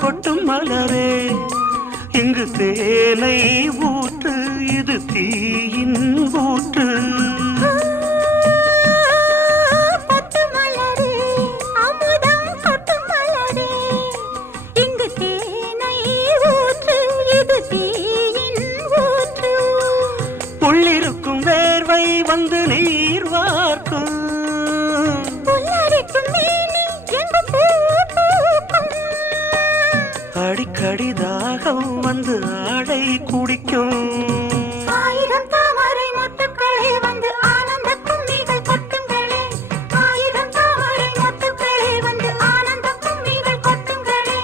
கொட்டும் மலரே இங்கு தேனை ஊற்று இது தீயின் ஊற்று உள்ளிருக்கும் வேர்வை வந்து நீர் வார்க்கும் அடிக்கடி தாகம் வந்து ஆடை குடிக்கும் ஆயிரம் தாமரை மொட்டுக்களே வந்து ஆனந்த கும்மிகள் கொட்டுங்களே ஆயிரம் தாமரை மொட்டுக்களே வந்து ஆனந்த கும்மிகள் கொட்டுங்களே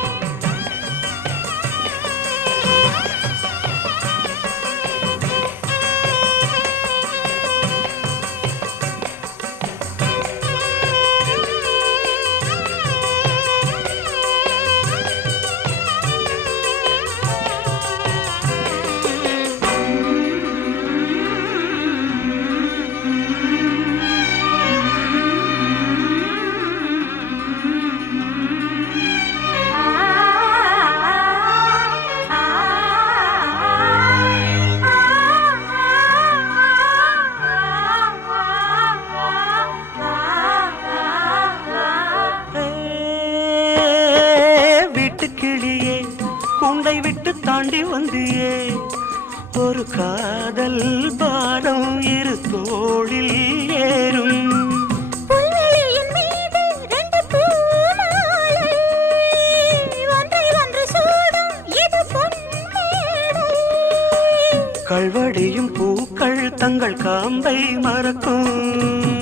கிளியே கூண்டை விட்டு தாண்டி வந்தியே ஒரு காதல் பாரம் இரு தோளில் ஏறும் கல்வடியும் பூக்கள் தங்கள் காம்பை மறக்கும்